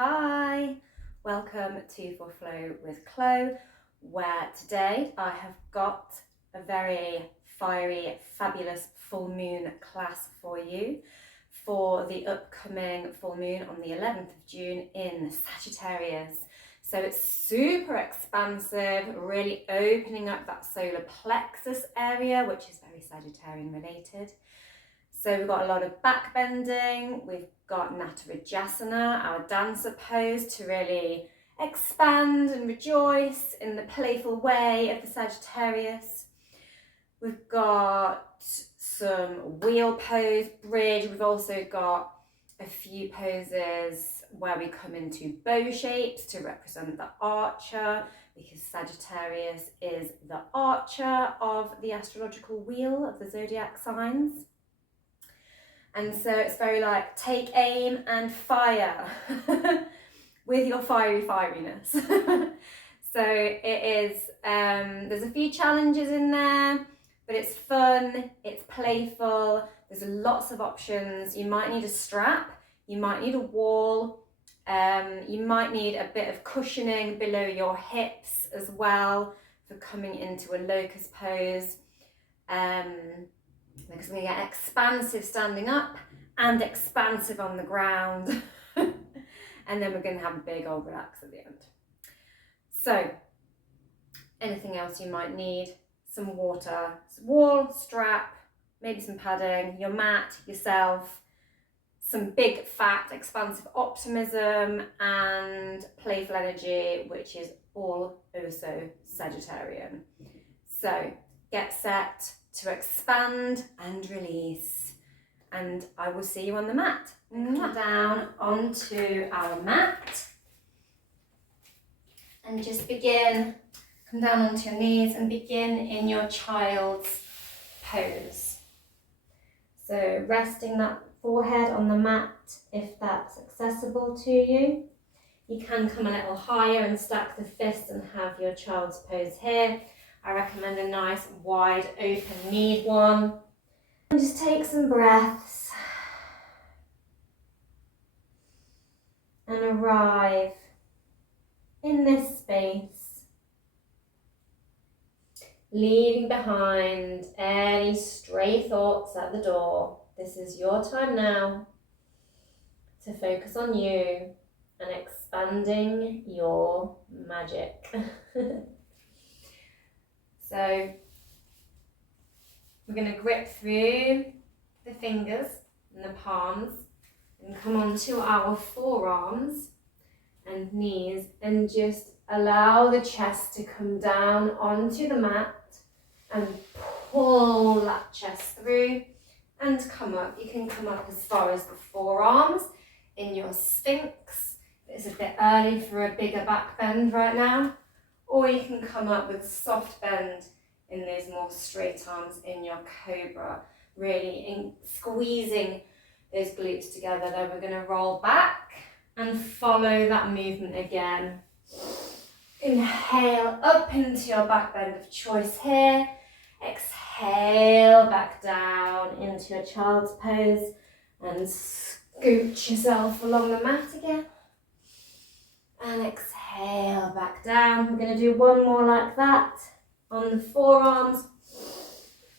Hi, welcome to For Flow with Chloe, where today I have got a very fiery, fabulous full moon class for you for the upcoming full moon on the 11th of June in Sagittarius. So it's super expansive, really opening up that solar plexus area, which is very Sagittarian related. So we've got a lot of backbending, we've got Natarajasana, our dancer pose, to really expand and rejoice in the playful way of the Sagittarius. We've got some wheel pose, bridge. We've also got a few poses where we come into bow shapes to represent the archer, because Sagittarius is the archer of the astrological wheel of the zodiac signs. And so it's very like take aim and fire with your fieriness. So it is, there's a few challenges in there, but it's fun, it's playful, there's lots of options. You might need a strap, you might need a wall, you might need a bit of cushioning below your hips as well for coming into a locust pose. Because we're going to get expansive standing up and expansive on the ground. And then we're going to have a big old relax at the end. So, anything else you might need? Some water, some wall, strap, maybe some padding, your mat, yourself, some big fat expansive optimism and playful energy, which is all also Sagittarian. So, get set to expand and release, and I will see you on the mat. Come down onto our mat and just begin. Come down onto your knees and begin in your child's pose. So resting that forehead on the mat if that's accessible to you. You can come a little higher and stack the fists and have your child's pose here. I recommend a nice wide open kneed one. And just take some breaths and arrive in this space, leaving behind any stray thoughts at the door. This is your time now to focus on you and expanding your magic. So we're going to grip through the fingers and the palms and come onto our forearms and knees and just allow the chest to come down onto the mat and pull that chest through and come up. You can come up as far as the forearms in your Sphinx. It's a bit early for a bigger back bend right now. Or you can come up with a soft bend in those more straight arms in your cobra, really squeezing those glutes together. Then we're going to roll back and follow that movement again. Inhale up into your back bend of choice here. Exhale back down into your child's pose and scooch yourself along the mat again. And exhale back down. We're going to do one more like that on the forearms.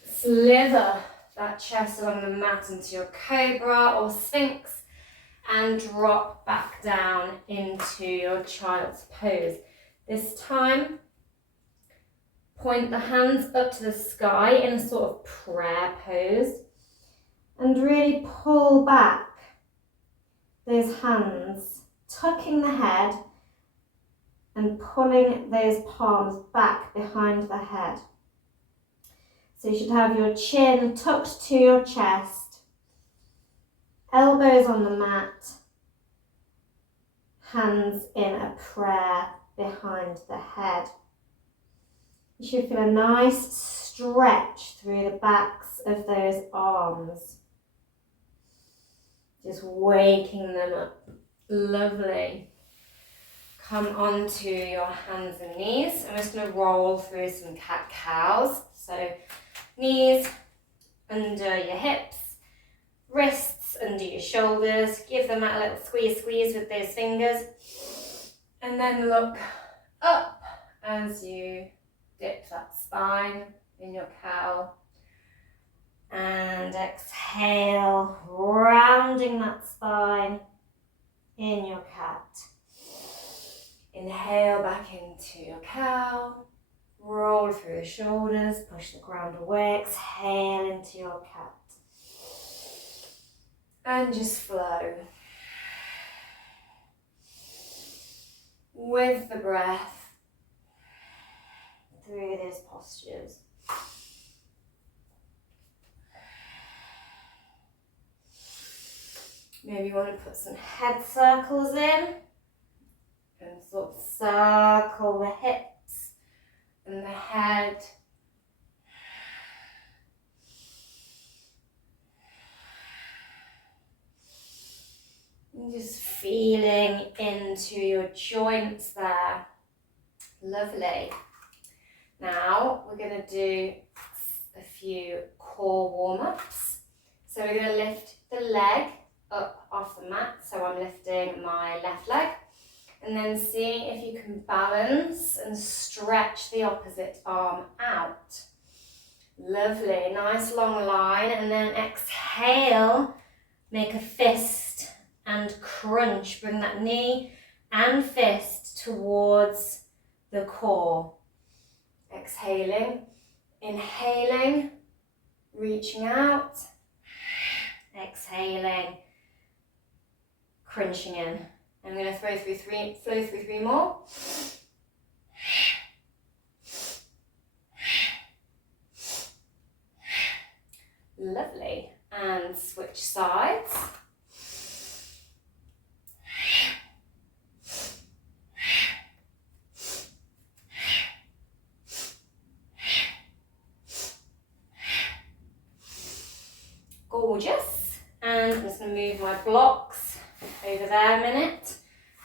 Slither that chest along the mat into your cobra or sphinx and drop back down into your child's pose. This time, point the hands up to the sky in a sort of prayer pose and really pull back those hands, tucking the head and pulling those palms back behind the head. So you should have your chin tucked to your chest, elbows on the mat, hands in a prayer behind the head. You should feel a nice stretch through the backs of those arms. Just waking them up. Lovely. Come onto your hands and knees. I'm just going to roll through some cat-cows. So knees under your hips, wrists fists under your shoulders. Give the mat a little squeeze with those fingers. And then look up as you dip that spine in your cow. And exhale, rounding that spine in your cat. Inhale back into your cow. Roll through the shoulders, push the ground away. Exhale into your cat. And just flow with the breath through those postures. Maybe you want to put some head circles in and sort of circle the hips and the head. And just feeling into your joints there. Lovely. Now we're going to do a few core warm-ups. So we're going to lift the leg up off the mat. So I'm lifting my left leg. And then seeing if you can balance and stretch the opposite arm out. Lovely. Nice long line. And then exhale. Make a fist and crunch. Bring that knee and fist towards the core. Exhaling, inhaling, reaching out, exhaling, crunching in. I'm going to flow through three more. Lovely. And switch sides. Gorgeous. And I'm just going to move my blocks over there a minute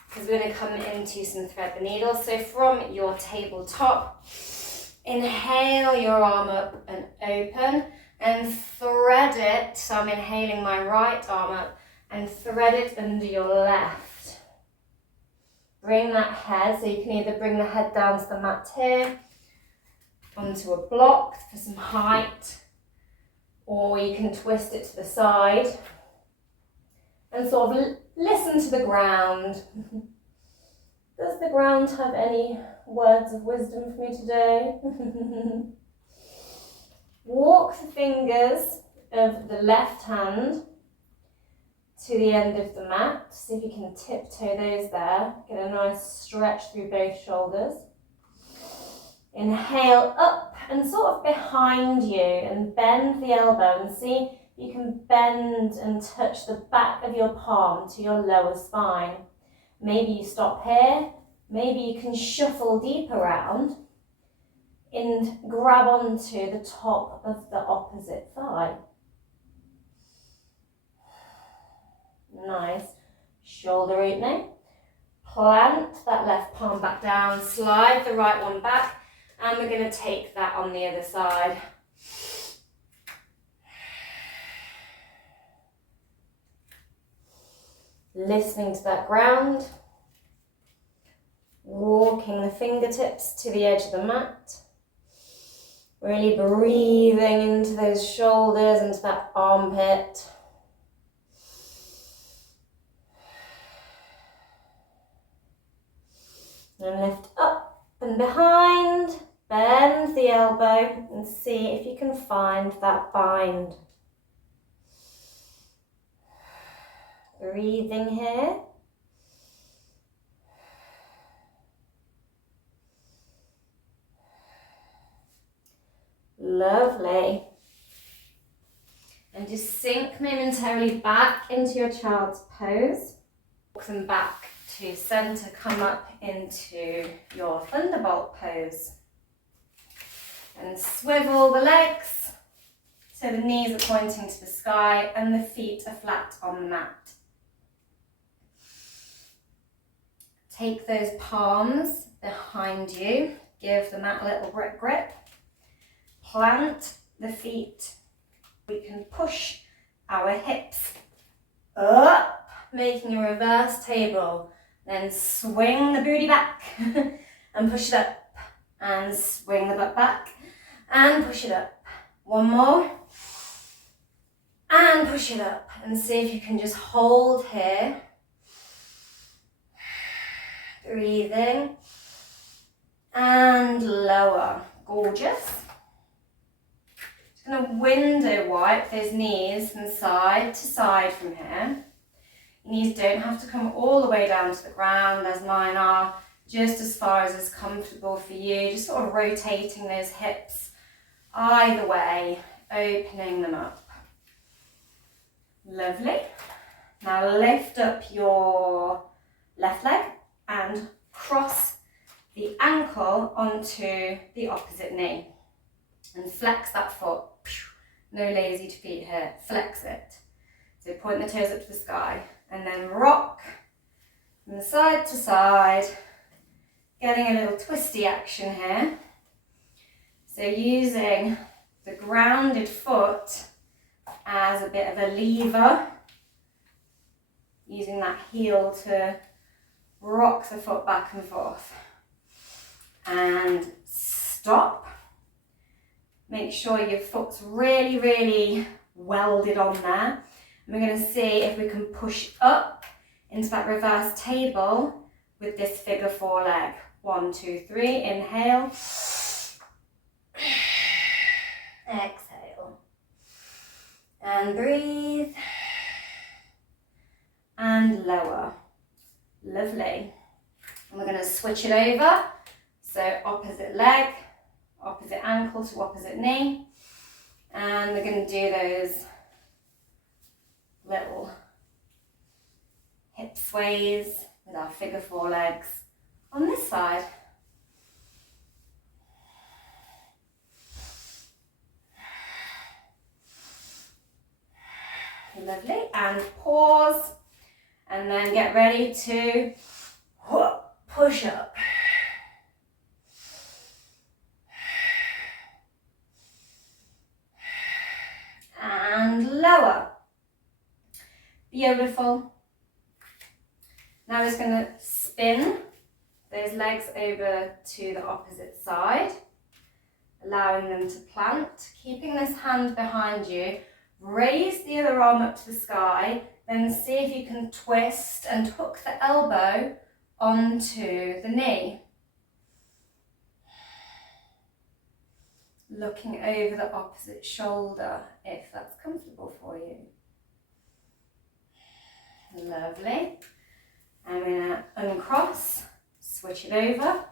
because we're going to come into some thread the needle. So from your tabletop, inhale your arm up and open and thread it. So I'm inhaling my right arm up and thread it under your left. Bring that head, so you can either bring the head down to the mat here, onto a block for some height, or you can twist it to the side and sort of listen to the ground. Does the ground have any words of wisdom for me today? Walk the fingers of the left hand to the end of the mat. See if you can tiptoe those there. Get a nice stretch through both shoulders. Inhale up and sort of behind you and bend the elbow and see you can bend and touch the back of your palm to your lower spine. Maybe you stop here, maybe you can shuffle deep around and grab onto the top of the opposite thigh. Nice. Shoulder opening. Plant that left palm back down, slide the right one back, and we're going to take that on the other side. Listening to that ground. Walking the fingertips to the edge of the mat. Really breathing into those shoulders, into that armpit. And lift up and behind, bend the elbow and see if you can find that bind. Breathing here. Lovely. And just sink momentarily back into your child's pose. Walk them back to center, come up into your thunderbolt pose. And swivel the legs so the knees are pointing to the sky and the feet are flat on the mat. Take those palms behind you, give the mat a little grip. Plant the feet. We can push our hips up, making a reverse table. Then swing the booty back and push it up. And swing the butt back and push it up. One more. And push it up. And see if you can just hold here. Breathing. And lower. Gorgeous. Just going to window wipe those knees from side to side from here. Knees don't have to come all the way down to the ground as mine are. Just as far as is comfortable for you. Just sort of rotating those hips either way, opening them up. Lovely. Now lift up your left leg and cross the ankle onto the opposite knee. And flex that foot. No lazy feet here. Flex it. So point the toes up to the sky. And then rock from side to side. Getting a little twisty action here. So using the grounded foot as a bit of a lever. Using that heel to rock the foot back and forth. And stop. Make sure your foot's really, really welded on there. And we're going to see if we can push up into that reverse table with this figure four leg. 1, 2, 3, inhale. Exhale. And breathe. And lower. Lovely. And we're going to switch it over. So opposite leg, opposite ankle to opposite knee. And we're going to do those little hip sways with our figure four legs on this side. Lovely. And pause. And then get ready to push up. And lower. Beautiful. Now we're just going to spin those legs over to the opposite side, allowing them to plant, keeping this hand behind you. Raise the other arm up to the sky, then see if you can twist and hook the elbow onto the knee. Looking over the opposite shoulder if that's comfortable for you. Lovely. I'm going to uncross, switch it over.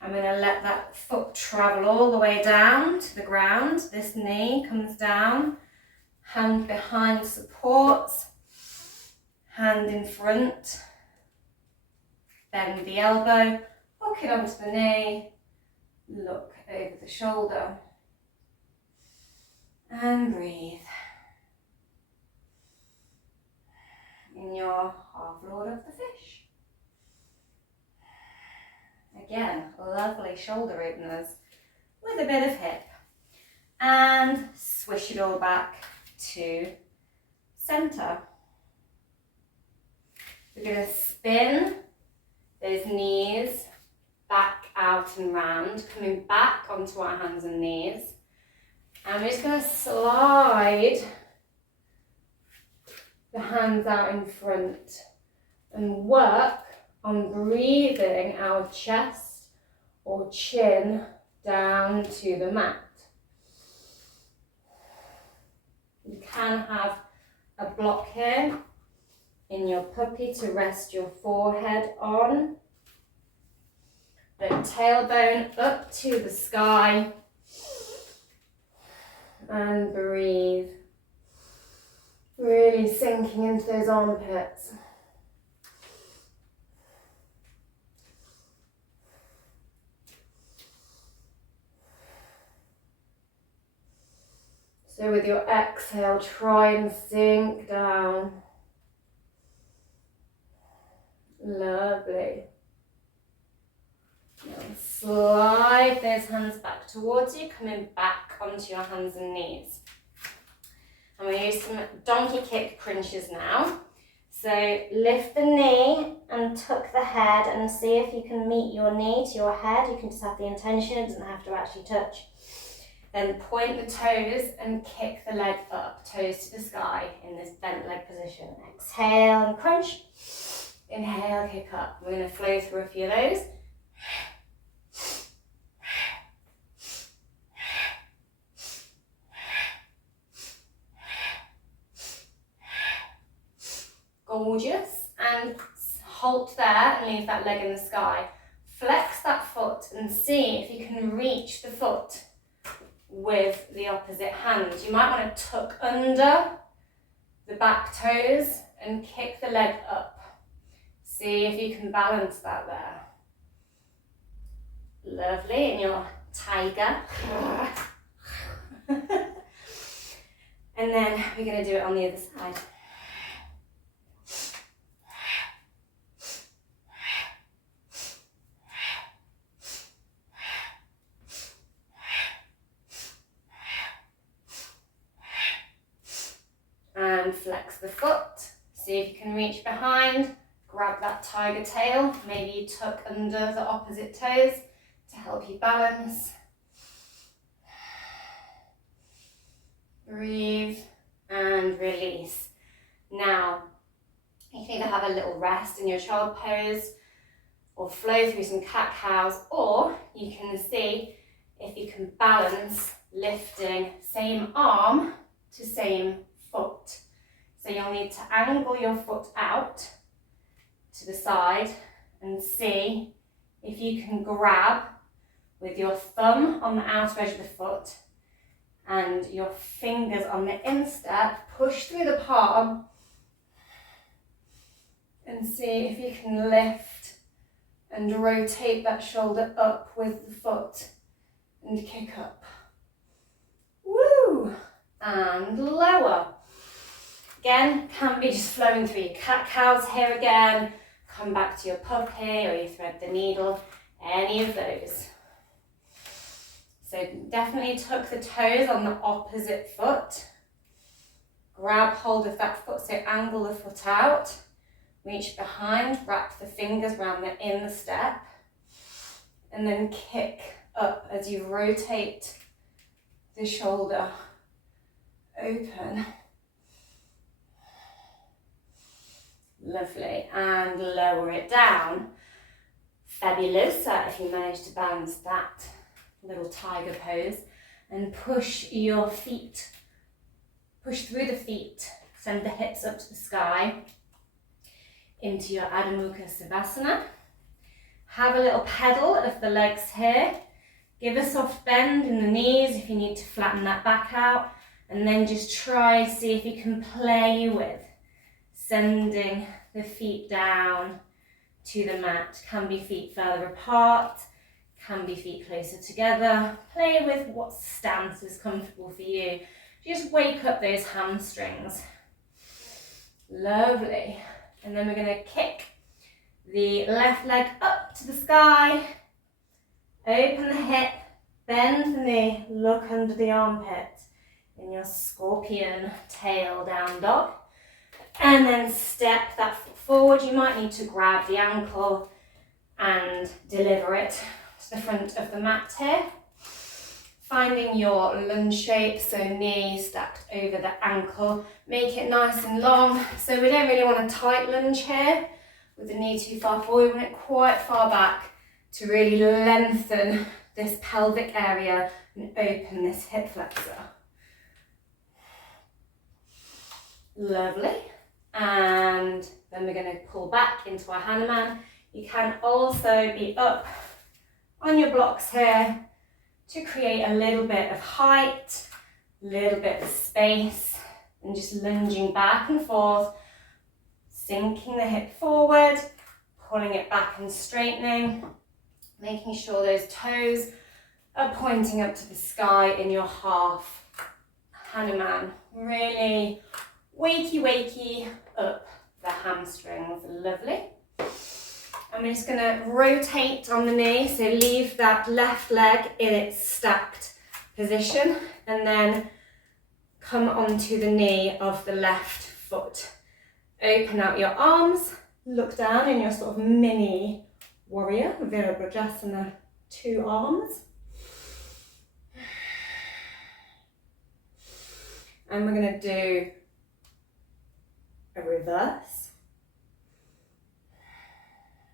I'm going to let that foot travel all the way down to the ground. This knee comes down, hand behind supports, hand in front. Bend the elbow, hook it onto the knee, look over the shoulder. And breathe. In your half lord of the fish. Again, lovely shoulder openers with a bit of hip. And swish it all back to center. We're going to spin those knees back, out and round, coming back onto our hands and knees. And we're just going to slide the hands out in front and work on breathing our chest or chin down to the mat. You can have a block here in your puppy to rest your forehead on. Then tailbone up to the sky and breathe. Really sinking into those armpits. So with your exhale, try and sink down. Lovely. Now slide those hands back towards you, coming back onto your hands and knees. I'm going to use some donkey kick crunches now. So lift the knee and tuck the head and see if you can meet your knee to your head. You can just have the intention, it doesn't have to actually touch. Then point the toes and kick the leg up, toes to the sky in this bent leg position. Exhale and crunch. Inhale, kick up. We're going to flow through a few of those. Gorgeous. And halt there and leave that leg in the sky. Flex that foot and see if you can reach the foot with the opposite hand. You might want to tuck under the back toes and kick the leg up. See if you can balance that there. Lovely, in your tiger. And then we're going to do it on the other side. And flex the foot. See if you can reach behind. Grab that tiger tail. Maybe you tuck under the opposite toes to help you balance. Breathe and release. Now, you can either have a little rest in your child pose or flow through some cat-cows, or you can see if you can balance lifting same arm to same foot. So you'll need to angle your foot out to the side and see if you can grab with your thumb on the outer edge of the foot and your fingers on the instep, push through the palm and see if you can lift and rotate that shoulder up with the foot and kick up. Woo! And lower. Again, can be just flowing through your cat-cows here again. Come back to your puppy or you thread the needle, any of those. So definitely tuck the toes on the opposite foot. Grab hold of that foot, so angle the foot out. Reach behind, wrap the fingers around the in step. And then kick up as you rotate the shoulder open. Lovely, and lower it down. Fabulous, if you manage to balance that little tiger pose. And push your feet, push through the feet, send the hips up to the sky into your Adho Mukha Shavasana. Have a little pedal of the legs here. Give a soft bend in the knees if you need to flatten that back out. And then just try, see if you can play with sending the feet down to the mat. Can be feet further apart, can be feet closer together. Play with what stance is comfortable for you. Just wake up those hamstrings. Lovely. And then we're going to kick the left leg up to the sky. Open the hip, bend the knee, look under the armpit in your scorpion tail down dog. And then step that foot forward. You might need to grab the ankle and deliver it to the front of the mat here. Finding your lunge shape, so knee stacked over the ankle. Make it nice and long. So we don't really want a tight lunge here with the knee too far forward. We want it quite far back to really lengthen this pelvic area and open this hip flexor. Lovely. And then we're going to pull back into our Hanuman. You can also be up on your blocks here to create a little bit of height, a little bit of space, and just lunging back and forth, sinking the hip forward, pulling it back and straightening, making sure those toes are pointing up to the sky in your half Hanuman. Really wakey up the hamstrings. Lovely. And we're just going to rotate on the knee, so leave that left leg in its stacked position and then come onto the knee of the left foot. Open out your arms, look down in your sort of mini warrior, Virabhadrasana, 2 arms. And we're going to do a reverse.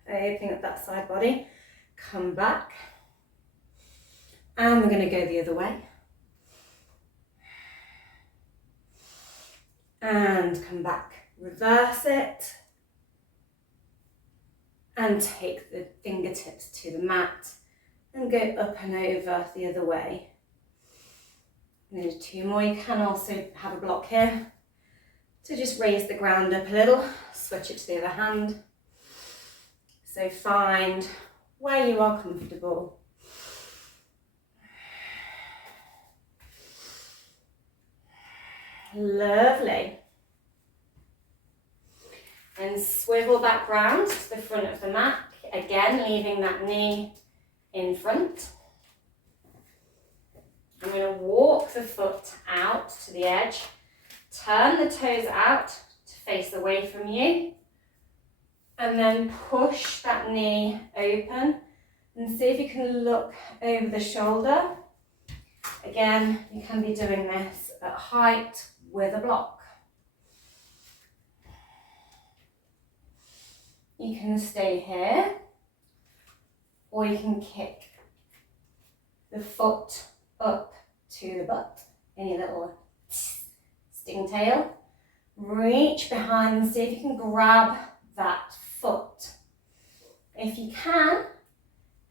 Opening up that side body, come back. And we're going to go the other way. And come back. Reverse it. And take the fingertips to the mat. And go up and over the other way. And then 2 more. You can also have a block here. So just raise the ground up a little. Switch it to the other hand. So find where you are comfortable. Lovely. And swivel back round to the front of the mat. Again, leaving that knee in front. I'm going to walk the foot out to the edge. Turn the toes out to face away from you. And then push that knee open. And see if you can look over the shoulder. Again, you can be doing this at height with a block. You can stay here, or you can kick the foot up to the butt in your little sting tail. Reach behind and see if you can grab that foot. If you can,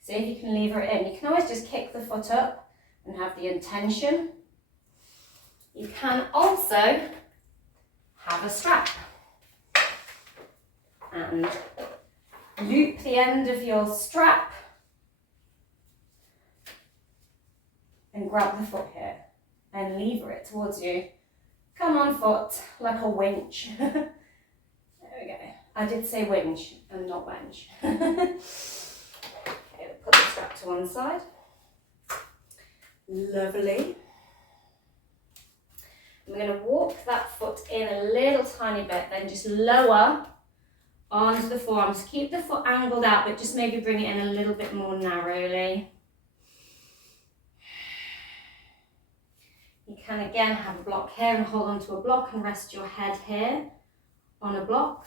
see if you can lever it in. You can always just kick the foot up and have the intention. You can also have a strap and loop the end of your strap and grab the foot here and lever it towards you. Come on foot, like a winch. There we go. I did say winch and not wench. Okay, we'll put the strap to one side. Lovely. I'm going to walk that foot in a little tiny bit, then just lower onto the forearms. Keep the foot angled out, but just maybe bring it in a little bit more narrowly. You can again have a block here and hold onto a block and rest your head here on a block,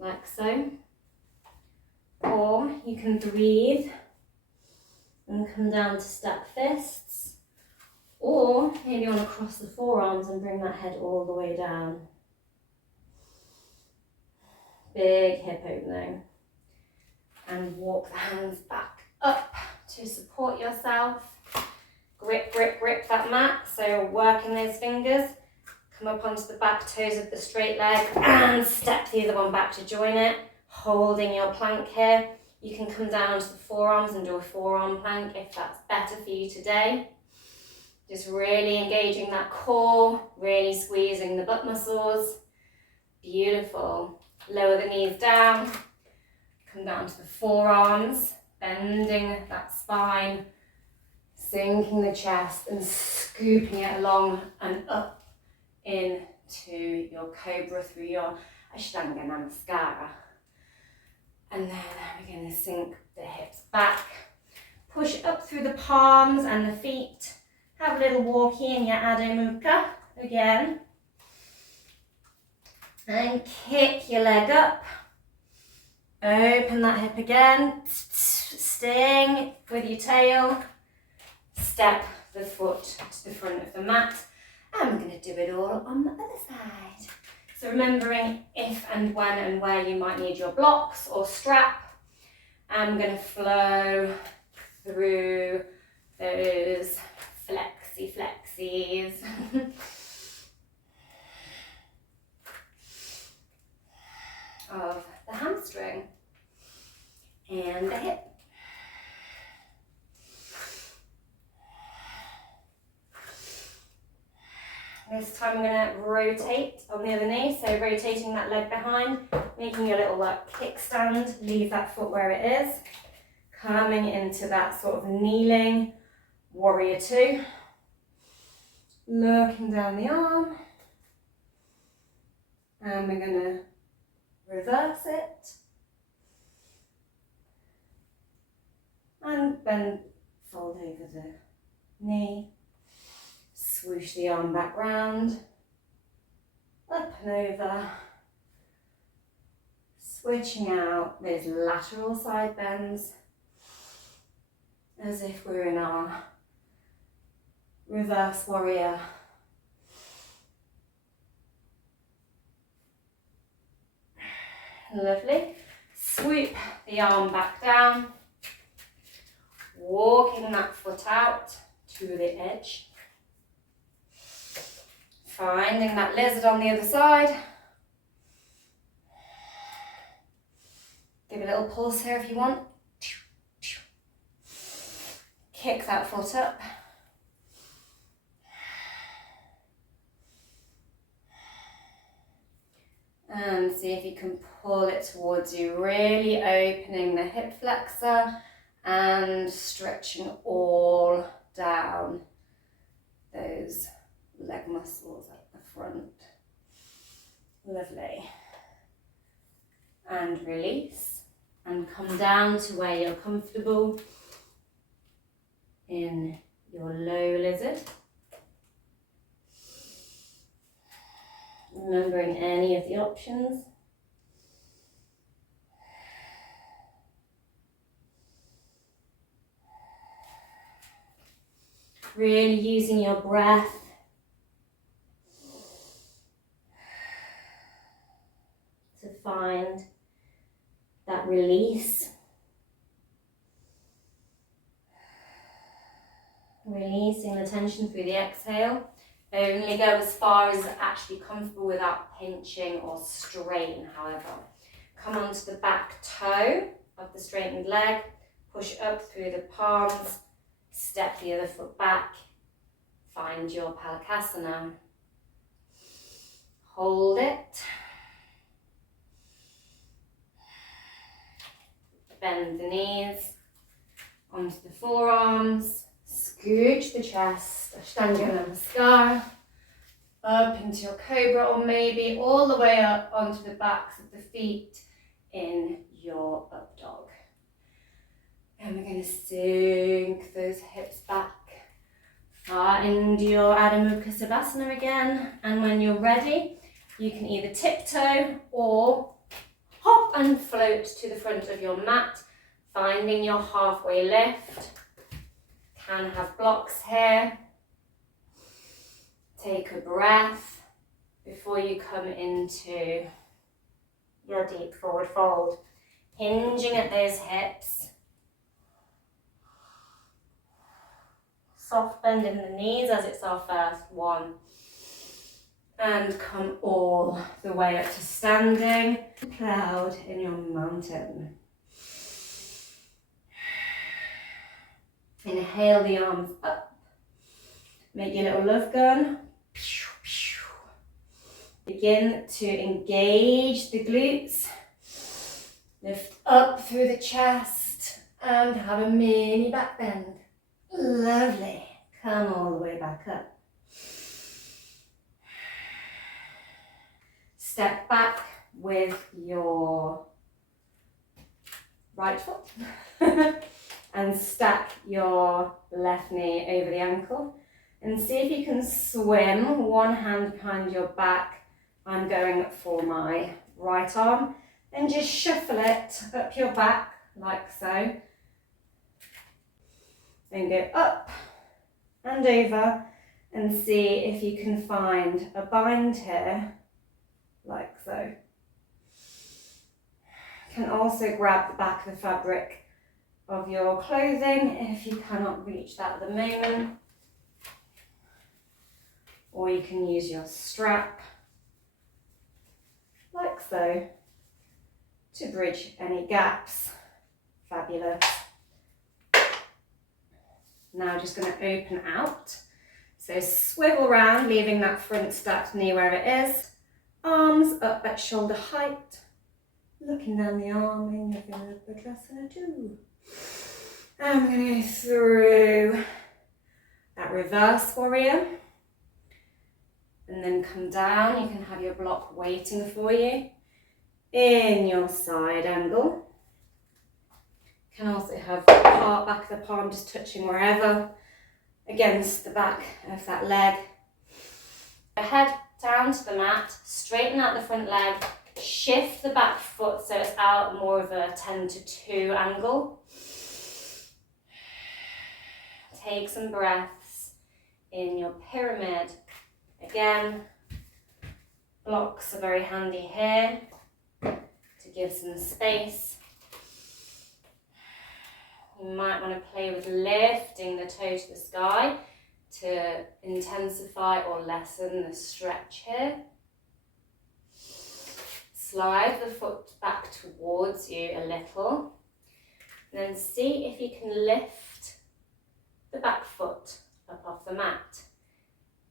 like so. Or you can breathe and come down to step fists. Or maybe you want to cross the forearms and bring that head all the way down. Big hip opening. And walk the hands back up to support yourself. Grip, grip, grip that mat. So working those fingers. Come up onto the back toes of the straight leg and step the other one back to join it. Holding your plank here. You can come down onto the forearms and do a forearm plank if that's better for you today. Just really engaging that core, really squeezing the butt muscles. Beautiful. Lower the knees down. Come down to the forearms, bending that spine, sinking the chest and scooping it along and up into your cobra through your Ashtanga Namaskara. And then we're going to sink the hips back. Push up through the palms and the feet. Have a little walkie in your Adho Mukha again. And kick your leg up. Open that hip again. Sting with your tail. Step the foot to the front of the mat. And we're going to do it all on the other side. So remembering if and when and where you might need your blocks or strap. I'm going to flow through those flexies. Of the hamstring and the hip. This time I'm going to rotate on the other knee, so rotating that leg behind, making your little kickstand, leave that foot where it is, coming into that sort of kneeling warrior 2, looking down the arm, And we're going to reverse it. And bend, fold over the knee. Swoosh the arm back round. Up and over. Switching out those lateral side bends as if we're in our reverse warrior. Lovely. Swoop the arm back down, walking that foot out to the edge. Finding that lizard on the other side. Give a little pulse here if you want. Kick that foot up. And see if you can pull it towards you, really opening the hip flexor and stretching all down those leg muscles at the front. Lovely. And release and come down to where you're comfortable in your low lizard. Remembering any of the options. Really using your breath to find that release. Releasing the tension through the exhale. Only go as far as actually comfortable without pinching or strain, however. Come onto the back toe of the straightened leg. Push up through the palms. Step the other foot back. Find your Marichyasana. Hold it. Bend the knees onto the forearms. Scooch the chest, Ashtanga Namaskar, up into your cobra, or maybe all the way up onto the backs of the feet in your up dog. And we're going to sink those hips back. Find your Adho Mukha Shavasana again, and when you're ready, you can either tiptoe or hop and float to the front of your mat, finding your halfway lift. Can have blocks here. Take a breath before you come into your deep forward fold. Hinging at those hips. Soft bend in the knees as it's our first one. And come all the way up to standing. Cloud in your mountain. Inhale the arms up. Make your little love gun. Begin to engage the glutes. Lift up through the chest and have a mini back bend. Lovely. Come all the way back up. Step back with your right foot. And stack your left knee over the ankle and see if you can swim one hand behind your back. I'm going for my right arm. Then just shuffle it up your back like so. Then go up and over and see if you can find a bind here like so. You can also grab the back of the fabric of your clothing if you cannot reach that at the moment, or you can use your strap like so to bridge any gaps. Fabulous. Now just going to open out, so swivel round, leaving that front stacked knee where it is, arms up at shoulder height, looking down the arm in your Natarajasana too. And we're going to go through that reverse warrior. and then come down. You can have your block waiting for you in your side angle. You can also have the back of the palm just touching wherever against the back of that leg. Head down to the mat, straighten out the front leg, shift the back foot so it's out more of a 10-2 angle. Take some breaths in your pyramid. Again, blocks are very handy here to give some space. You might want to play with lifting the toe to the sky to intensify or lessen the stretch here. Slide the foot back towards you a little. And then see if you can lift the back foot up off the mat.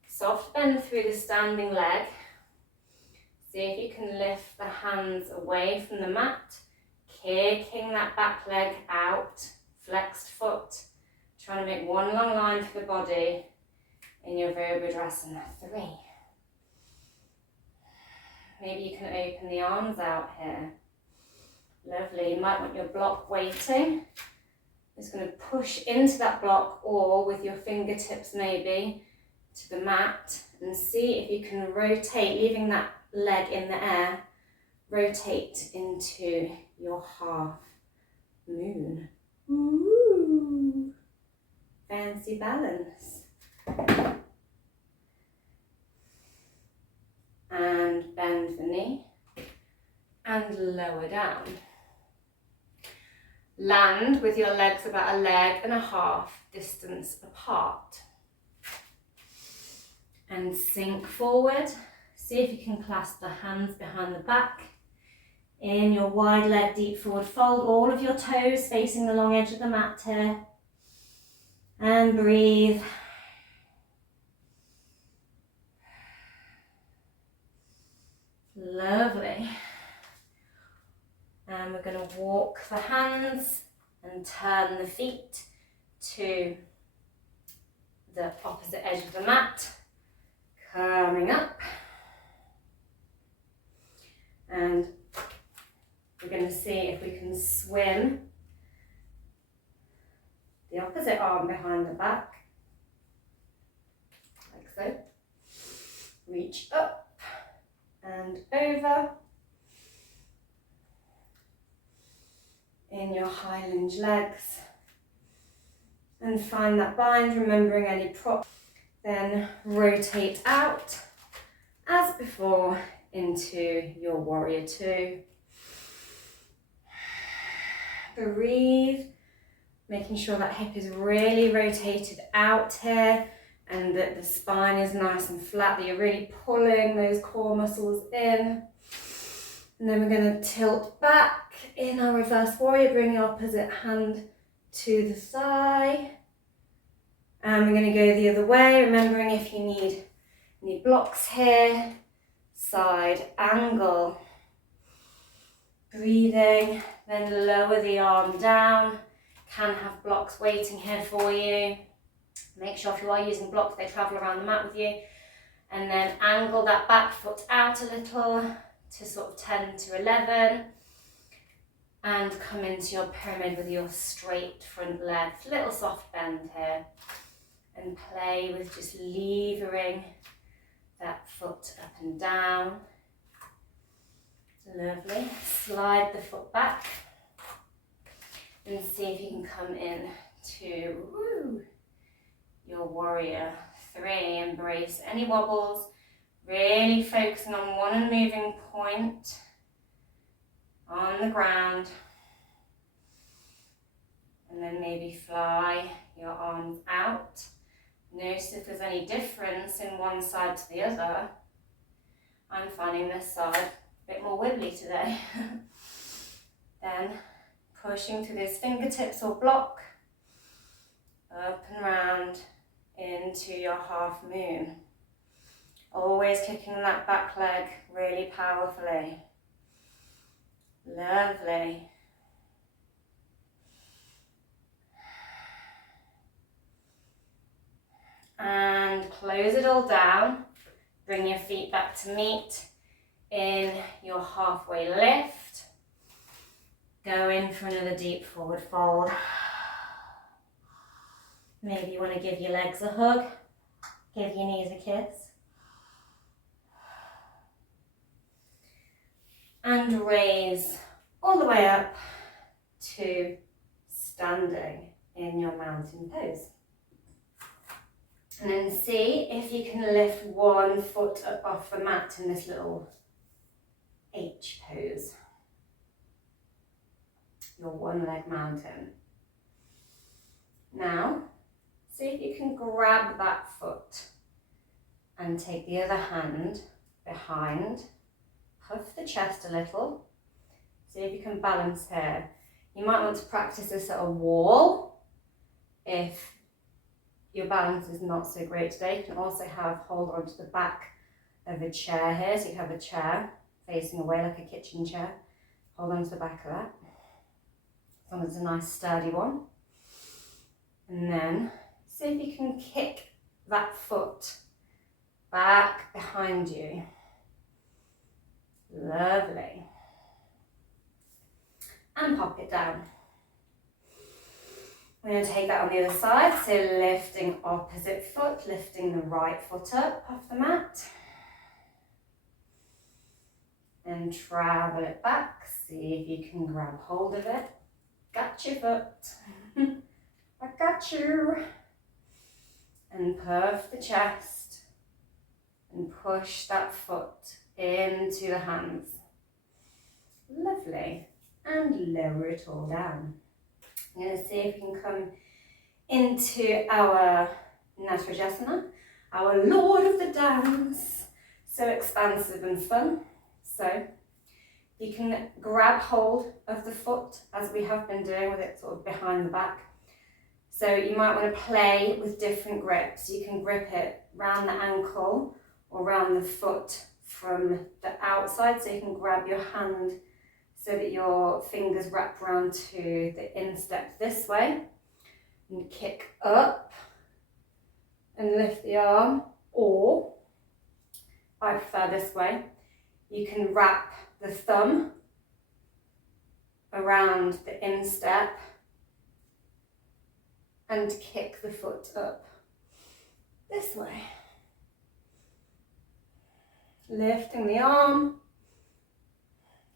Soft bend through the standing leg. See if you can lift the hands away from the mat, kicking that back leg out, flexed foot, trying to make one long line through the body in your Virabhadrasana 3. Maybe you can open the arms out here. Lovely. You might want your block waiting. Just going to push into that block, or with your fingertips maybe to the mat, and see if you can rotate, leaving that leg in the air, rotate into your half moon. Ooh, fancy balance. And bend the knee and lower down. Land with your legs about a leg and a half distance apart. And sink forward. See if you can clasp the hands behind the back. In your wide leg deep forward fold, all of your toes facing the long edge of the mat here. And breathe. Lovely. And we're going to walk the hands and turn the feet to the opposite edge of the mat. Coming up. And we're going to see if we can swim the opposite arm behind the back. Like so. Reach up and over. In your high lunge legs. And find that bind, remembering any prop. Then rotate out, as before, into your warrior 2. Breathe, making sure that hip is really rotated out here and that the spine is nice and flat, that you're really pulling those core muscles in. And then we're going to tilt back in our reverse warrior, bring your opposite hand to the thigh. And we're going to go the other way, remembering if you need any blocks here, side angle. Breathing, then lower the arm down. Can have blocks waiting here for you. Make sure if you are using blocks, they travel around the mat with you. And then angle that back foot out a little to sort of 10 to 11. And come into your pyramid with your straight front legs. Little soft bend here. And play with just levering that foot up and down. Lovely. Slide the foot back and see if you can come in to your warrior 3. Embrace any wobbles, really focusing on one moving point on the ground, and then maybe fly your arms out. Notice if there's any difference in one side to the other. I'm finding this side a bit more wibbly today. Then pushing to those fingertips or block, up and round into your half moon. Always kicking that back leg really powerfully. Lovely. And close it all down. Bring your feet back to meet in your halfway lift. Go in for another deep forward fold. Maybe you want to give your legs a hug, give your knees a kiss. And raise all the way up to standing in your mountain pose. And then see if you can lift one foot up off the mat in this little H pose. Your one leg mountain. Now, see if you can grab that foot and take the other hand behind. Puff the chest a little. See if you can balance here. You might want to practice this at a wall if your balance is not so great today. You can also hold onto the back of a chair here. So you have a chair facing away like a kitchen chair. Hold on to the back of that. As long as it's a nice sturdy one. And then see if you can kick that foot back behind you. Lovely. And pop it down. We're going to take that on the other side. So lifting opposite foot, lifting the right foot up off the mat. And travel it back. See if you can grab hold of it. Got your foot. I got you. And puff the chest. And push that foot into the hands. Lovely. And lower it all down. I'm going to see if you can come into our Natarajasana, our Lord of the Dance. So expansive and fun. So you can grab hold of the foot as we have been doing with it sort of behind the back. So you might want to play with different grips. You can grip it round the ankle or round the foot from the outside. So you can grab your hand so that your fingers wrap around to the instep this way. And kick up and lift the arm. Or, I prefer this way, you can wrap the thumb around the instep and kick the foot up this way. Lifting the arm,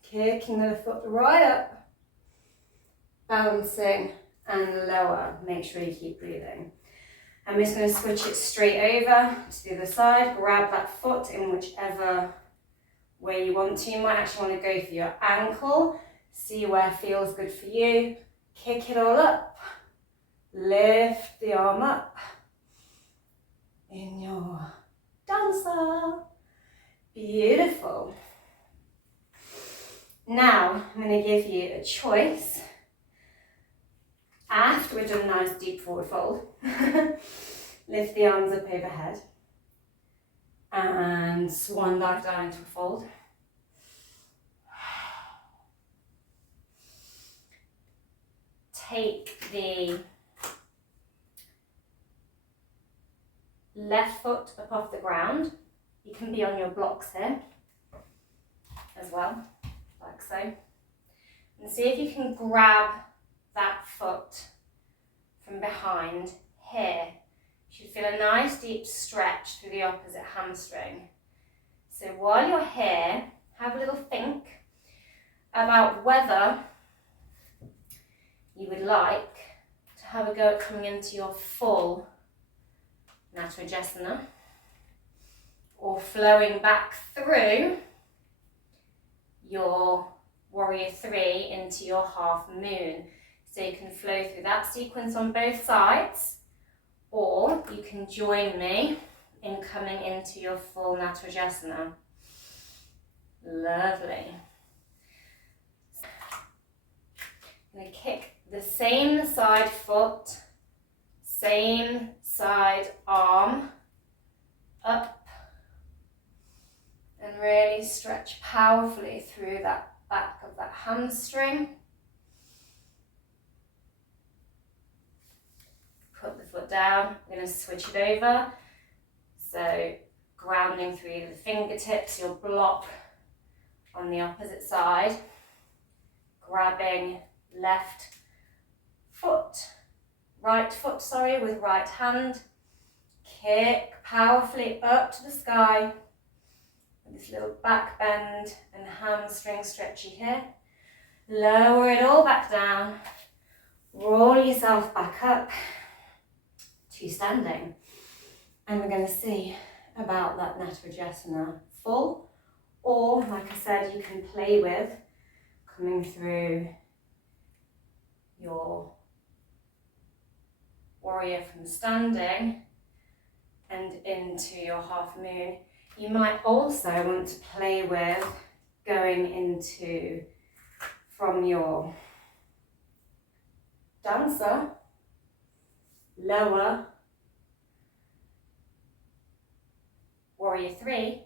kicking the foot right up, balancing and lower. Make sure you keep breathing. I'm just going to switch it straight over to the other side. Grab that foot in whichever way you want to. You might actually want to go for your ankle. See where feels good for you. Kick it all up. Lift the arm up in your dancer. Beautiful. Now I'm going to give you a choice. After we've done a nice deep forward fold, lift the arms up overhead and swan dive down into a fold. Take the left foot up off the ground. You can be on your blocks here as well, like so. And see if you can grab that foot from behind here. You should feel a nice deep stretch through the opposite hamstring. So while you're here, have a little think about whether you would like to have a go at coming into your full Natarajasana or flowing back through your Warrior 3 into your half moon. So you can flow through that sequence on both sides, or you can join me in coming into your full Natarajasana. Lovely. I'm going to kick the same side foot, same side arm up, and really stretch powerfully through that back of that hamstring. Put the foot down. I'm going to switch it over. So grounding through the fingertips, your block on the opposite side, grabbing right foot, with right hand, kick powerfully up to the sky, with this little back bend and hamstring stretchy here. Lower it all back down, roll yourself back up to standing. And we're going to see about that Natarajasana full, or like I said, you can play with coming through your warrior from standing and into your half moon. You might also want to play with going into from your dancer, lower, warrior 3,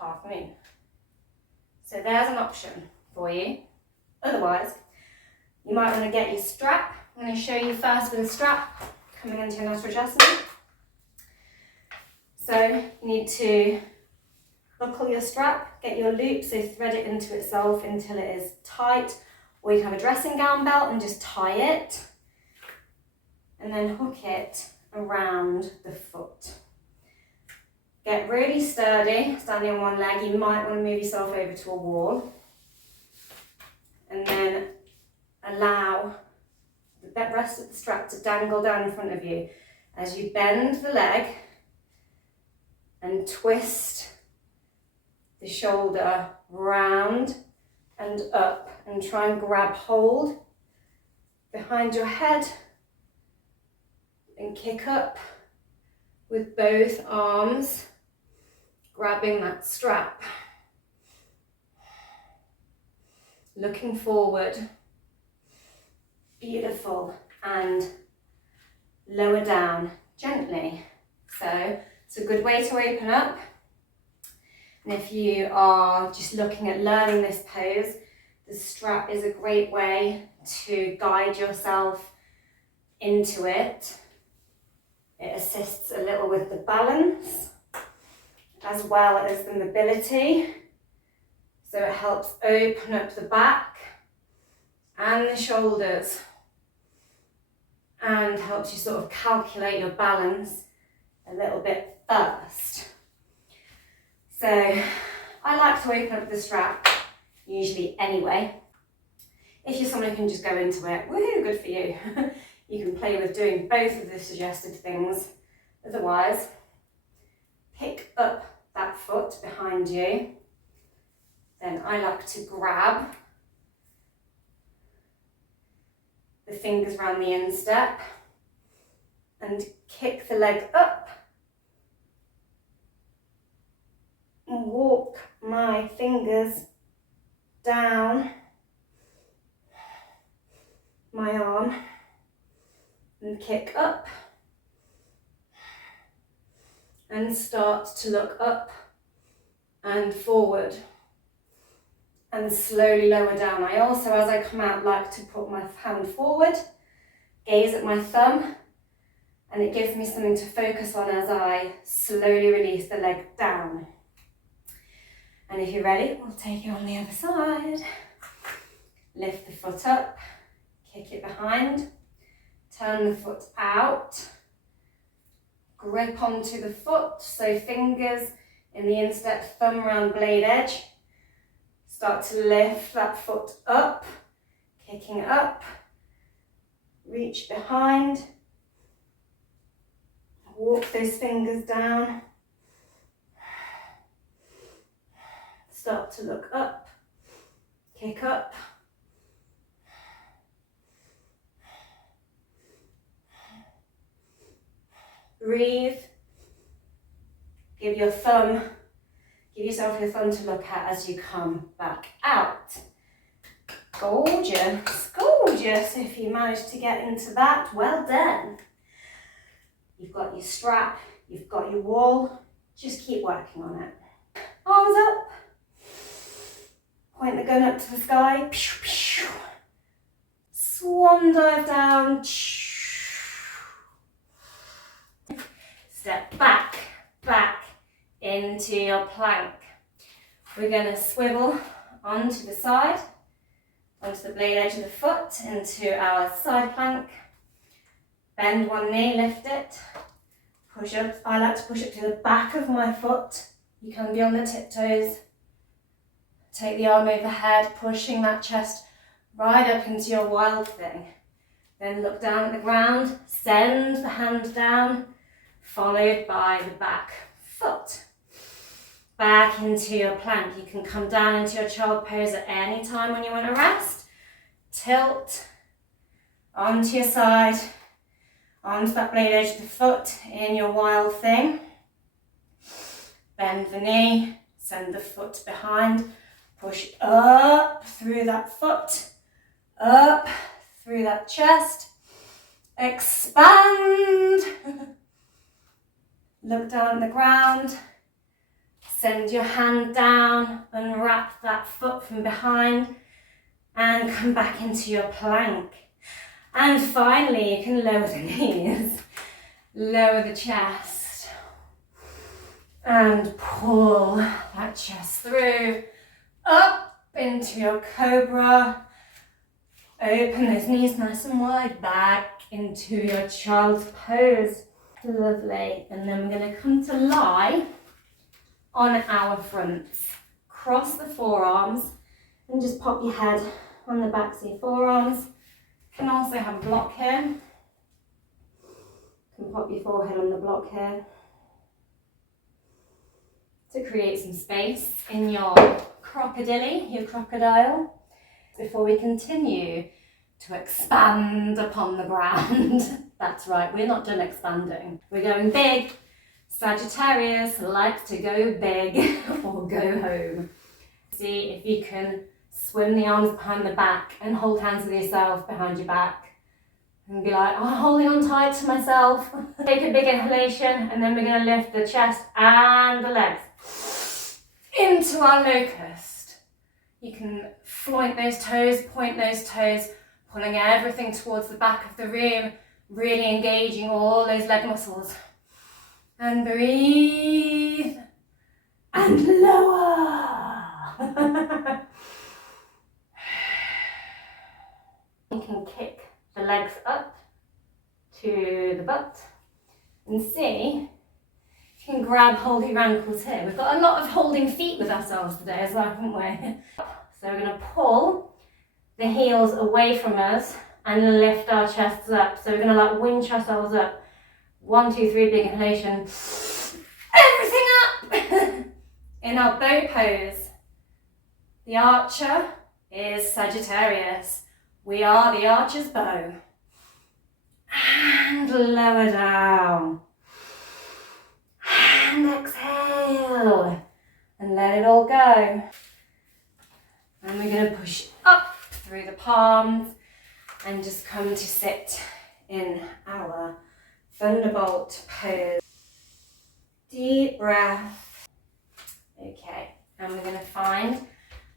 half moon. So there's an option for you. Otherwise, you might want to get your strap. I'm going to show you first with a strap coming into your Natarajasana. So you need to buckle your strap, get your loop, so thread it into itself until it is tight, or you can have a dressing gown belt and just tie it, and then hook it around the foot. Get really sturdy, standing on one leg. You might want to move yourself over to a wall, and then allow the rest of the strap to dangle down in front of you as you bend the leg and twist the shoulder round and up, and try and grab hold behind your head and kick up with both arms, grabbing that strap. Looking forward. Beautiful. And lower down gently. So it's a good way to open up. And if you are just looking at learning this pose, the strap is a great way to guide yourself into it. It assists a little with the balance as well as the mobility. So it helps open up the back and the shoulders and helps you sort of calculate your balance a little bit first. So I like to open up the strap usually anyway. If you're someone who can just go into it, woohoo, good for you. You can play with doing both of the suggested things. Otherwise, pick up that foot behind you. Then I like to grab the fingers around the instep and kick the leg up and walk my fingers down my arm and kick up and start to look up and forward and slowly lower down. I also, as I come out, like to put my hand forward, gaze at my thumb, and it gives me something to focus on as I slowly release the leg down. And if you're ready, we'll take it on the other side. Lift the foot up, kick it behind, turn the foot out, grip onto the foot, so fingers in the instep, thumb around blade edge. Start to lift that foot up, kicking up, reach behind, walk those fingers down, start to look up, kick up, breathe, give yourself your thumb to look at as you come back out. Gorgeous, gorgeous. If you managed to get into that, well done. You've got your strap, you've got your wall, just keep working on it. Arms up, point the gun up to the sky, swan dive down, step back, back into your plank. We're going to swivel onto the side, onto the blade edge of the foot, into our side plank. Bend one knee, lift it, push up. I like to push up to the back of my foot. You can be on the tiptoes. Take the arm overhead, pushing that chest right up into your wild thing. Then look down at the ground, send the hand down, followed by the back foot. Back into your plank. You can come down into your child pose at any time when you want to rest. Tilt onto your side, onto that blade edge of the foot in your wild thing. Bend the knee, send the foot behind, push up through that foot, up through that chest, expand. Look down at the ground. Send your hand down, unwrap that foot from behind and come back into your plank. And finally, you can lower the knees, lower the chest and pull that chest through, up into your cobra. Open those knees nice and wide, back into your child's pose. Lovely. And then we're going to come to lie on our fronts. Cross the forearms and just pop your head on the backs of your forearms. You can also have a block here. You can pop your forehead on the block here to create some space in your crocodile, before we continue to expand upon the ground. That's right, we're not done expanding. We're going big. Sagittarius likes to go big or go home. See if you can swim the arms behind the back and hold hands with yourself behind your back and be like, I'm holding on tight to myself. Take a big inhalation and then we're going to lift the chest and the legs into our locust. You can point those toes, pulling everything towards the back of the room, really engaging all those leg muscles. And breathe and lower. You can kick the legs up to the butt and see if you can grab hold your ankles here. We've got a lot of holding feet with ourselves today as well, haven't we? So we're going to pull the heels away from us and lift our chests up. So we're going to like winch ourselves up. 1, 2, 3, big inhalation. Everything up! In our bow pose. The archer is Sagittarius. We are the archer's bow. And lower down. And exhale. And let it all go. And we're going to push up through the palms and just come to sit in our Thunderbolt pose. Deep breath. Okay, and we're going to find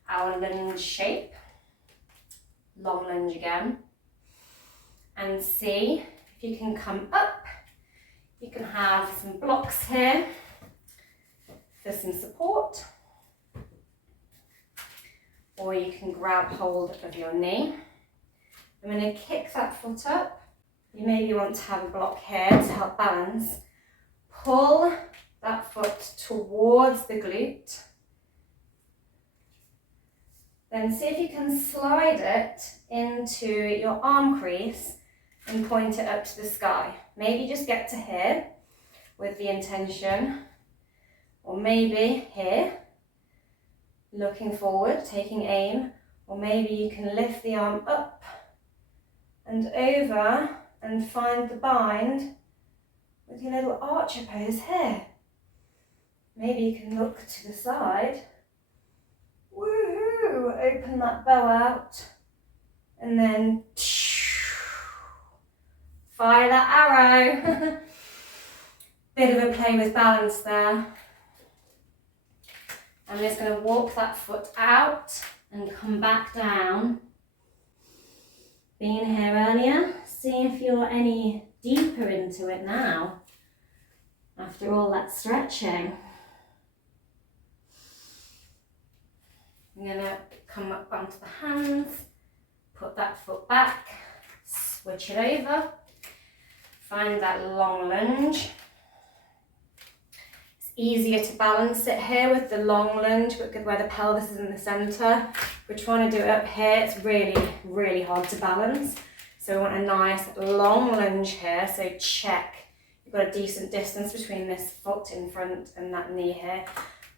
our lunge shape. Long lunge again. And see if you can come up. You can have some blocks here for some support. Or you can grab hold of your knee. I'm going to kick that foot up. You maybe want to have a block here to help balance. Pull that foot towards the glute. Then see if you can slide it into your arm crease and point it up to the sky. Maybe just get to here with the intention, or maybe here, looking forward, taking aim, or maybe you can lift the arm up and over and find the bind with your little archer pose here. Maybe you can look to the side. Woohoo! Open that bow out and then fire that arrow. Bit of a play with balance there. I'm just going to walk that foot out and come back down. Being here earlier, see if you're any deeper into it now. after all that stretching. I'm going to come up onto the hands, put that foot back, switch it over, find that long lunge. It's easier to balance it here with the long lunge, but where the pelvis is in the centre. If we're trying to do it up here, it's really, really hard to balance. So we want a nice long lunge here, so check. You've got a decent distance between this foot in front and that knee here.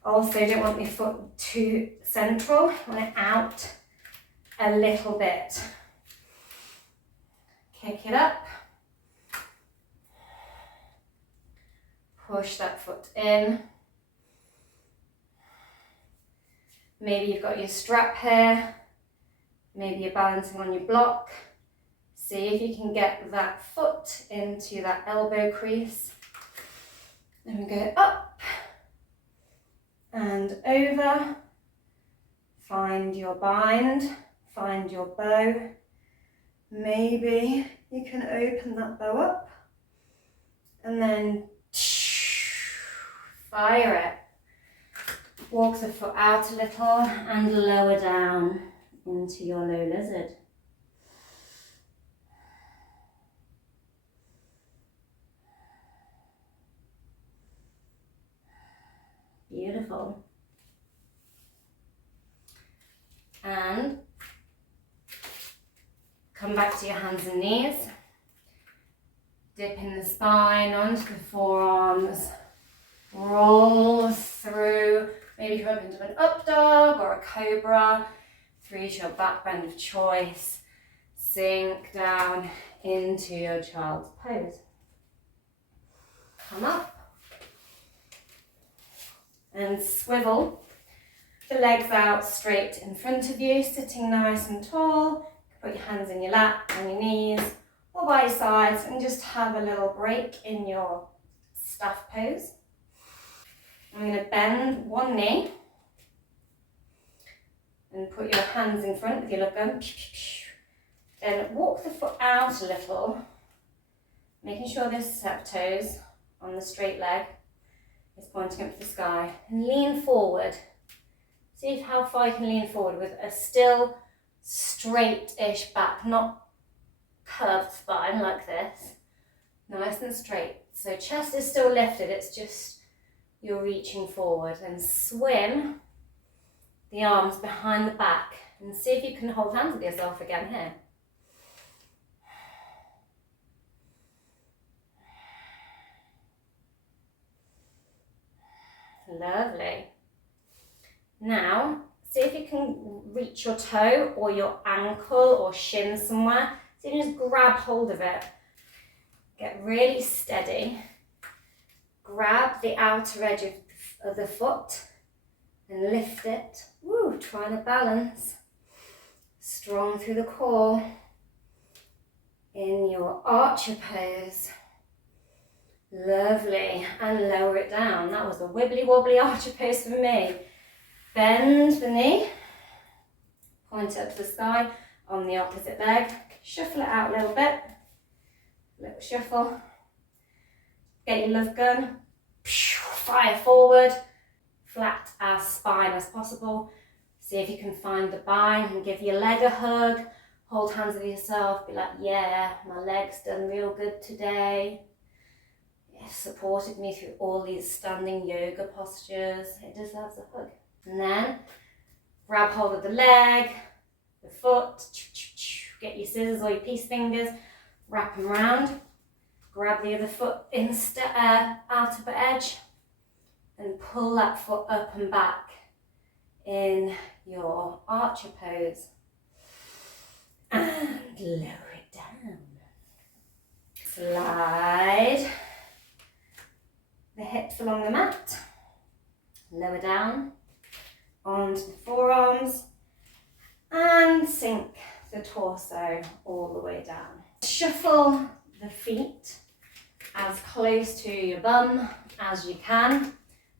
Also, don't want the foot too central, want it out a little bit. Kick it up. Push that foot in. Maybe you've got your strap here. Maybe you're balancing on your block. See if you can get that foot into that elbow crease. Then we go up and over. Find your bind, find your bow. Maybe you can open that bow up and then fire it. Walk the foot out a little and lower down into your low lizard. Beautiful. And come back to your hands and knees. Dip in the spine onto the forearms. Roll through. Maybe come up into an up dog or a cobra. Through to your back bend of choice. Sink down into your child's pose. Come up. And swivel the legs out straight in front of you, sitting nice and tall. Put your hands in your lap, on your knees, or by your sides, and just have a little break in your staff pose. I'm going to bend one knee and put your hands in front with your love gun. Then walk the foot out a little, making sure this step toes on the straight leg is pointing up to the sky, and lean forward. See how far you can lean forward with a still straight-ish back, not curved spine like this. Nice and straight. So chest is still lifted, it's just you're reaching forward. And swim the arms behind the back and see if you can hold hands with yourself again here. Lovely. Now, see if you can reach your toe or your ankle or shin somewhere. So you can just grab hold of it. Get really steady. Grab the outer edge of the foot and lift it. Woo, trying to balance. Strong through the core. In your archer pose. Lovely. And lower it down. That was a wibbly wobbly archer pose for me. Bend the knee. Point it up to the sky on the opposite leg. Shuffle it out a little bit. Little shuffle. Get your love gun. Fire forward. Flat as spine as possible. See if you can find the bind and give your leg a hug. Hold hands with yourself. Be like, yeah, my leg's done real good today. It supported me through all these standing yoga postures. It deserves a hug. And then grab hold of the leg, the foot, get your scissors or your peace fingers, wrap them around, grab the other foot outer edge and pull that foot up and back in your archer pose. And lower it down. Slide the hips along the mat, lower down onto the forearms and sink the torso all the way down. Shuffle the feet as close to your bum as you can.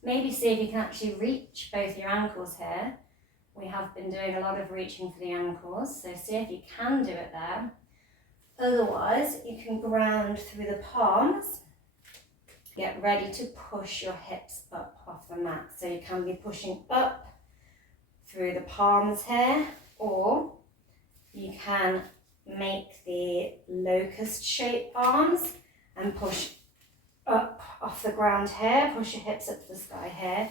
Maybe see if you can actually reach both your ankles here. We have been doing a lot of reaching for the ankles, so see if you can do it there. Otherwise, you can ground through the palms Get ready to push your hips up off the mat. So you can be pushing up through the palms here, or you can make the locust shape arms and push up off the ground here, push your hips up to the sky here,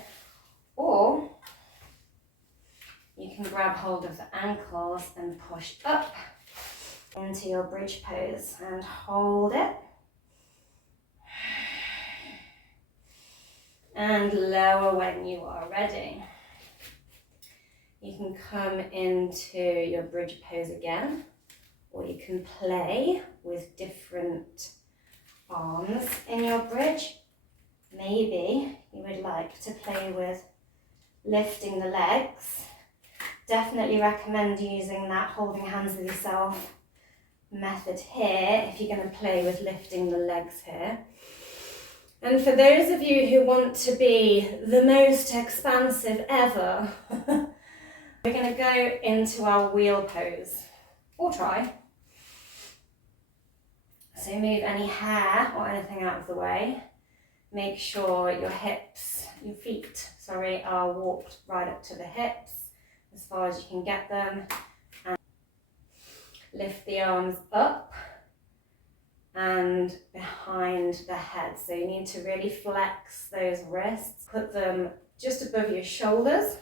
or you can grab hold of the ankles and push up into your bridge pose and hold it. And lower when you are ready. You can come into your bridge pose again, or you can play with different arms in your bridge. Maybe you would like to play with lifting the legs. Definitely recommend using that holding hands with yourself method here if you're going to play with lifting the legs here. And for those of you who want to be the most expansive ever, we're going to go into our wheel pose, or try. So move any hair or anything out of the way. Make sure your feet are walked right up to the hips, as far as you can get them. And lift the arms up and behind the head. So you need to really flex those wrists. Put them just above your shoulders,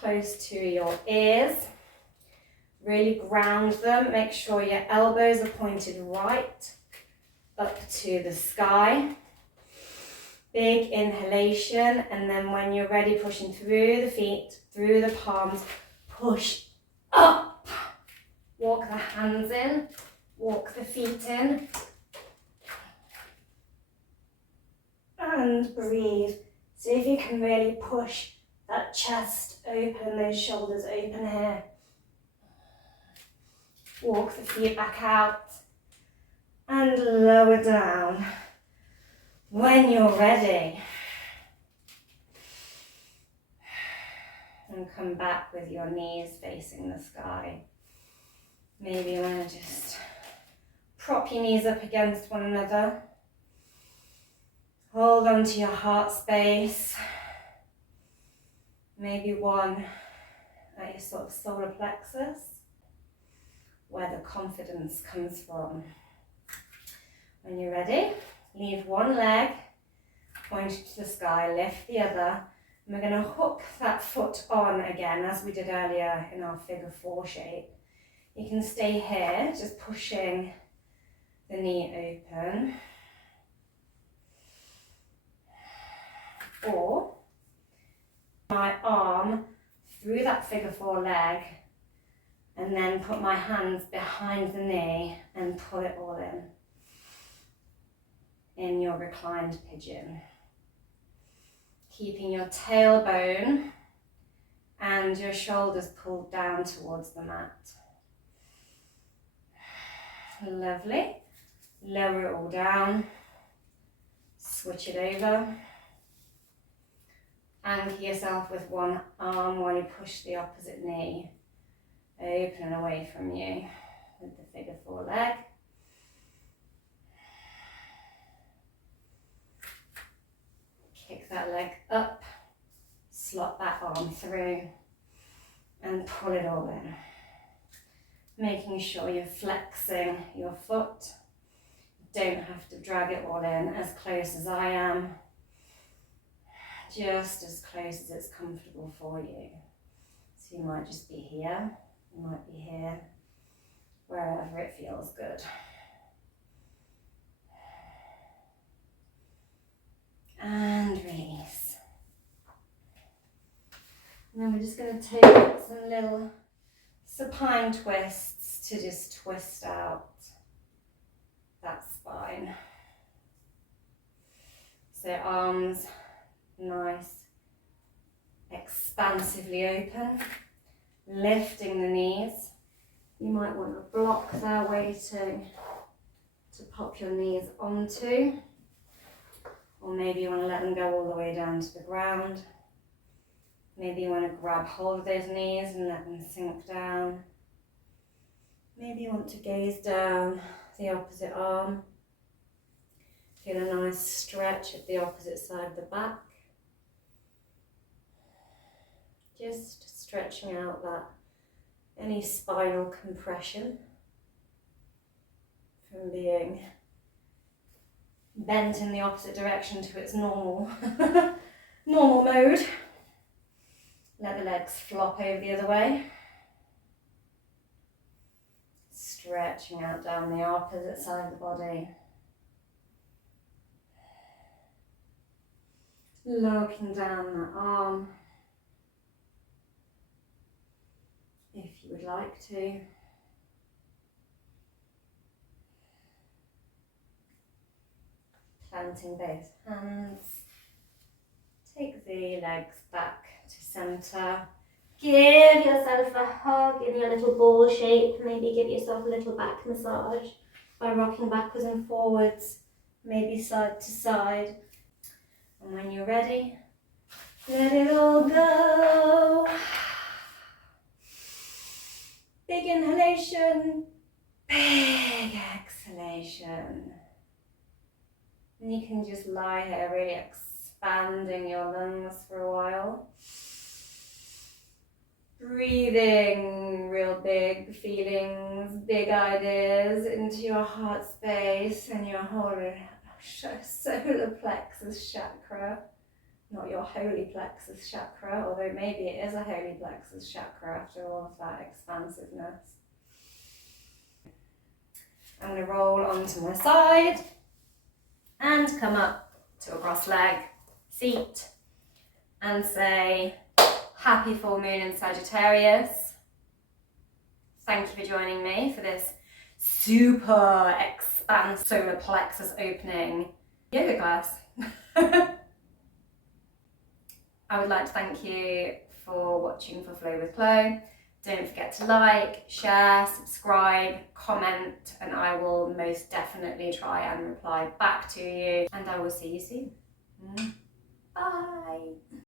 close to your ears. Really ground them. Make sure your elbows are pointed right up to the sky. Big inhalation, and then when you're ready, pushing through the feet, through the palms, push up. Walk the hands in. Walk the feet in and breathe. See if you can really push that chest open, those shoulders open here. Walk the feet back out and lower down. When you're ready, and come back with your knees facing the sky. Maybe you want to just prop your knees up against one another. Hold on to your heart space. Maybe one at your sort of solar plexus, where the confidence comes from. When you're ready, leave one leg pointed to the sky, lift the other, and we're going to hook that foot on again, as we did earlier in our figure 4 shape. You can stay here, just pushing the knee open, or my arm through that figure 4 leg, and then put my hands behind the knee and pull it all in your reclined pigeon. Keeping your tailbone and your shoulders pulled down towards the mat. Lovely. Lower it all down. Switch it over. Anchor yourself with one arm while you push the opposite knee open and away from you with the figure 4 leg. Kick that leg up, slot that arm through and pull it all in. Making sure you're flexing your foot. Don't have to drag it all in, as close as I am. Just as close as it's comfortable for you. So you might just be here, you might be here, wherever it feels good. And release. And then we're just going to take some little supine twists to just twist out that spine. So arms nice, expansively open, lifting the knees. You might want a block there waiting to pop your knees onto, or maybe you want to let them go all the way down to the ground. Maybe you want to grab hold of those knees and let them sink down. Maybe you want to gaze down the opposite arm. Feel a nice stretch at the opposite side of the back. Just stretching out that any spinal compression from being bent in the opposite direction to its normal normal mode. Let the legs flop over the other way. Stretching out down the opposite side of the body. Looking down that arm, if you would like to. Planting both hands. Take the legs back to centre. Give yourself a hug in your little ball shape. Maybe give yourself a little back massage by rocking backwards and forwards, maybe side to side. And when you're ready, let it all go. Big inhalation, big exhalation. And you can just lie here really expanding your lungs for a while. Breathing real big feelings, big ideas into your heart space and your whole solar plexus chakra. Not your holy plexus chakra, although maybe it is a holy plexus chakra after all of that expansiveness. I'm going to roll onto my side and come up to a cross leg seat and say, happy full moon in Sagittarius. Thank you for joining me for this super expansive solar plexus opening yoga class. I would like to thank you for watching For Flow with Chloe. Don't forget to like, share, subscribe, comment, and I will most definitely try and reply back to you. And I will see you soon. Bye.